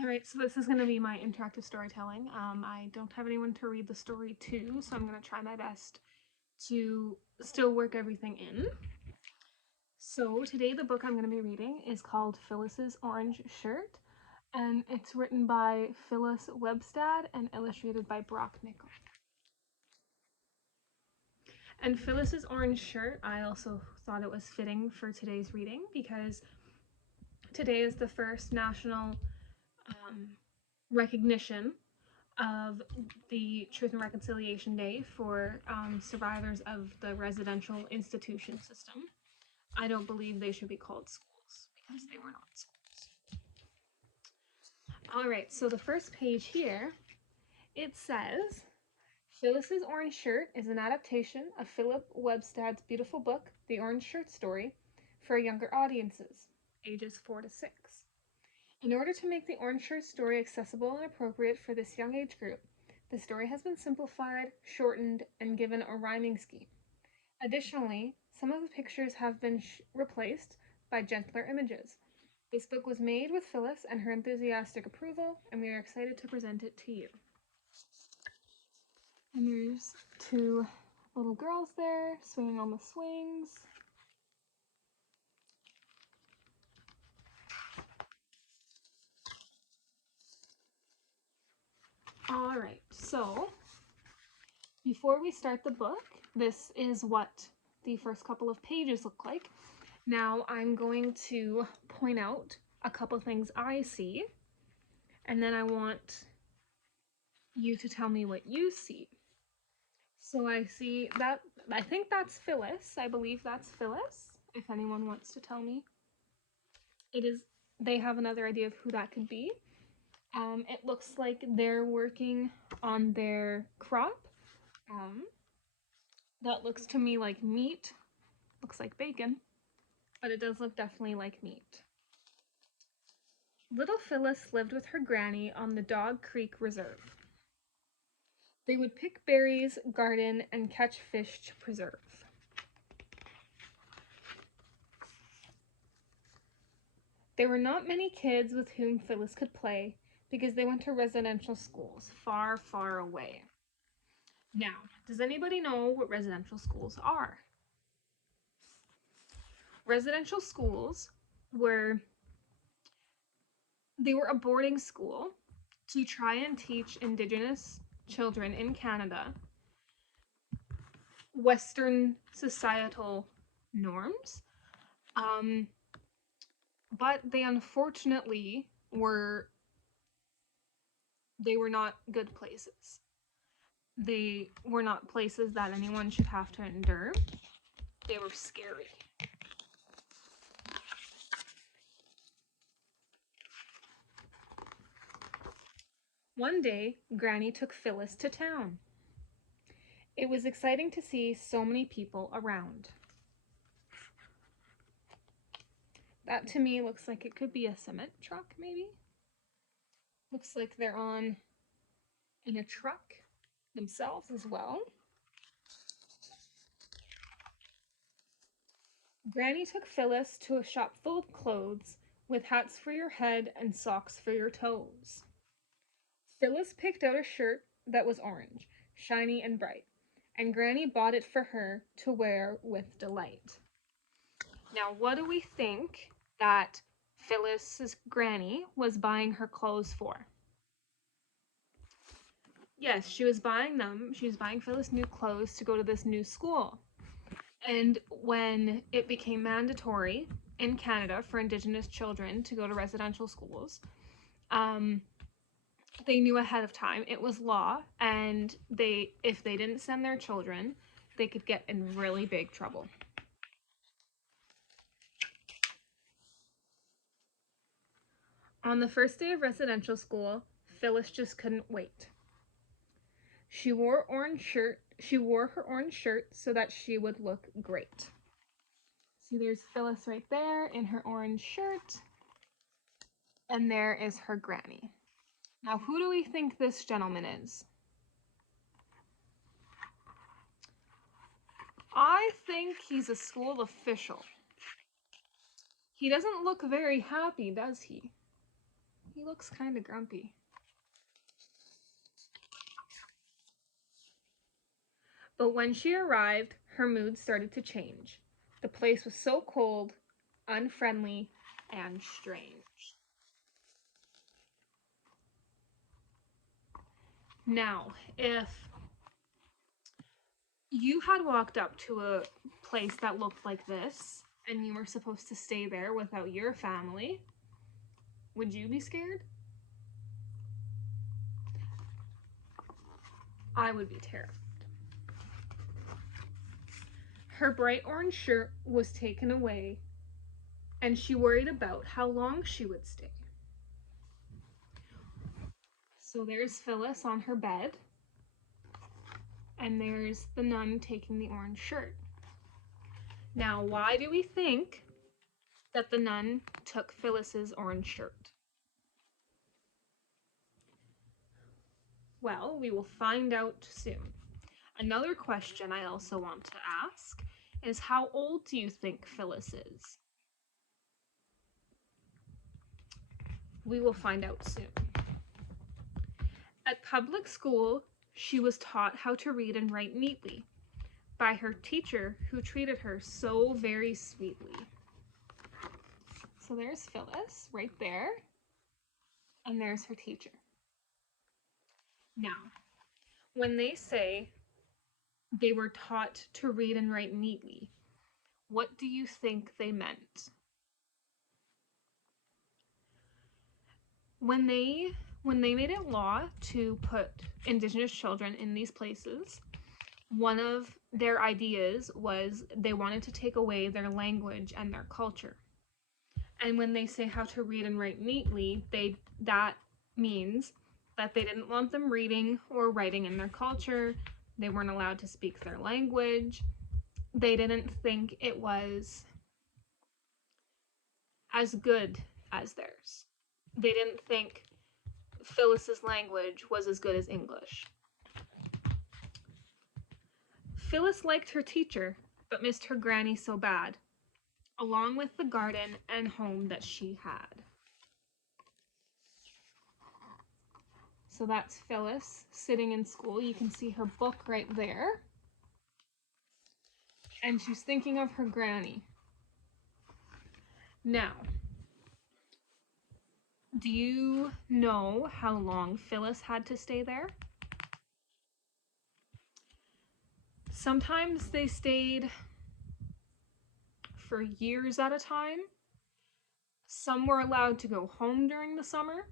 Alright, so this is going to be my interactive storytelling. I don't have anyone to read the story to, so I'm going to try my best to still work everything in. So today the book I'm going to be reading is called Phyllis's Orange Shirt, and it's written by Phyllis Webstad and illustrated by Brock Nickel. And Phyllis's Orange Shirt, I also thought it was fitting for today's reading because today is the first national recognition of the Truth and Reconciliation Day for survivors of the residential institution system. I don't believe they should be called schools because they were not schools. All right, so the first page here, it says, Phyllis's Orange Shirt is an adaptation of Philip Webstad's beautiful book, The Orange Shirt Story, for younger audiences, ages 4 to 6. In order to make the Orange Shirt story accessible and appropriate for this young age group, the story has been simplified, shortened, and given a rhyming scheme. Additionally, some of the pictures have been replaced by gentler images. This book was made with Phyllis and her enthusiastic approval, and we are excited to present it to you. And there's two little girls there swinging on the swings. All right, so before we start the book, this is what the first couple of pages look like. Now I'm going to point out a couple things I see, and then I want you to tell me what you see. So I see that, I think that's Phyllis. I believe that's Phyllis, if anyone wants to tell me. It is, they have another idea of who that could be. It looks like they're working on their crop. That looks to me like meat. Looks like bacon, but it does look definitely like meat. Little Phyllis lived with her granny on the Dog Creek Reserve. They would pick berries, garden, and catch fish to preserve. There were not many kids with whom Phyllis could play because they went to residential schools far, far away. Now, does anybody know what residential schools are? Residential schools were a boarding school to try and teach Indigenous children in Canada Western societal norms. But they unfortunately were not good places. They were not places that anyone should have to endure. They were scary. One day, Granny took Phyllis to town. It was exciting to see so many people around. That to me looks like it could be a cement truck, maybe? Looks like they're in a truck themselves as well. Granny took Phyllis to a shop full of clothes with hats for your head and socks for your toes. Phyllis picked out a shirt that was orange, shiny and bright, and Granny bought it for her to wear with delight. Now, what do we think that Phyllis's granny was buying her clothes for? Yes, she was buying them. She was buying Phyllis new clothes to go to this new school. And when it became mandatory in Canada for Indigenous children to go to residential schools, they knew ahead of time it was law, and if they didn't send their children, they could get in really big trouble. On the first day of residential school, Phyllis just couldn't wait. She wore her orange shirt so that she would look great. See, there's Phyllis right there in her orange shirt, and there is her granny. Now, who do we think this gentleman is? I think he's a school official. He doesn't look very happy, does he? He looks kind of grumpy. But when she arrived, her mood started to change. The place was so cold, unfriendly, and strange. Now, if you had walked up to a place that looked like this and you were supposed to stay there without your family, would you be scared? I would be terrified. Her bright orange shirt was taken away, and she worried about how long she would stay. So there's Phyllis on her bed, and there's the nun taking the orange shirt. Now, why do we think that the nun took Phyllis's orange shirt? Well, we will find out soon. Another question I also want to ask is, how old do you think Phyllis is? We will find out soon. At public school, she was taught how to read and write neatly by her teacher, who treated her so very sweetly. So there's Phyllis right there, and there's her teacher. Now, when they say they were taught to read and write neatly, what do you think they meant? When they made it law to put Indigenous children in these places, one of their ideas was they wanted to take away their language and their culture. And when they say how to read and write neatly, that means that they didn't want them reading or writing in their culture. They weren't allowed to speak their language. They didn't think it was as good as theirs. They didn't think Phyllis's language was as good as English. Phyllis liked her teacher, but missed her granny so bad, along with the garden and home that she had. So that's Phyllis sitting in school. You can see her book right there. And she's thinking of her granny. Now, do you know how long Phyllis had to stay there? Sometimes they stayed for years at a time. Some were allowed to go home during the summer,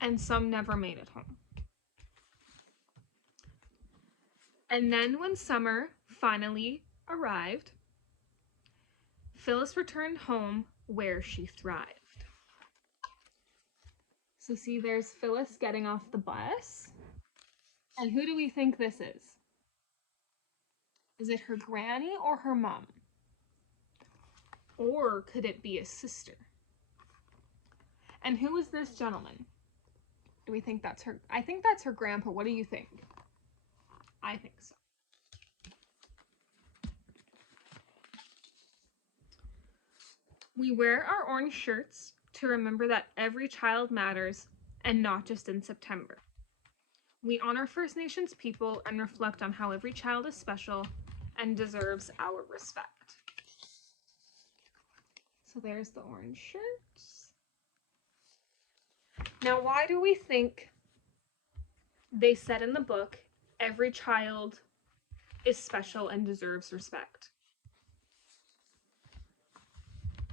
and some never made it home. And then when summer finally arrived, Phyllis returned home where she thrived. So see, there's Phyllis getting off the bus. And who do we think this is? Is it her granny or her mom? Or could it be a sister? And who is this gentleman? Do we think that's her? I think that's her grandpa. What do you think? I think so. We wear our orange shirts to remember that every child matters, and not just in September. We honor First Nations people and reflect on how every child is special and deserves our respect. So there's the orange shirts. Now, why do we think they said in the book, every child is special and deserves respect?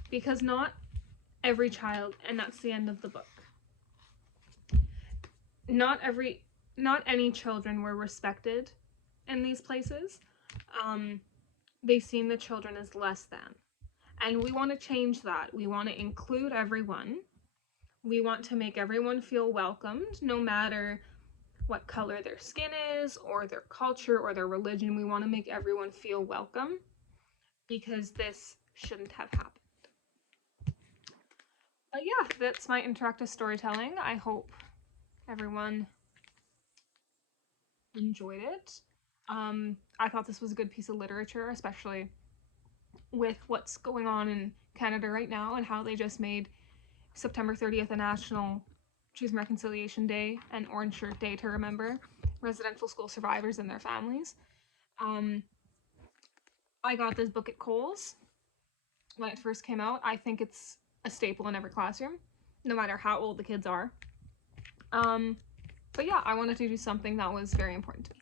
Because not every child, and that's the end of the book. Not any children were respected in these places. They seen the children as less than. And we want to change that. We want to include everyone. We want to make everyone feel welcomed, no matter what color their skin is, or their culture, or their religion. We want to make everyone feel welcome, because this shouldn't have happened. But yeah, that's my interactive storytelling. I hope everyone enjoyed it. I thought this was a good piece of literature, especially with what's going on in Canada right now and how they just made September 30th a National Truth and Reconciliation Day and Orange Shirt Day to remember residential school survivors and their families. I got this book at Kohl's when it first came out. I think it's a staple in every classroom, no matter how old the kids are. But yeah, I wanted to do something that was very important to me.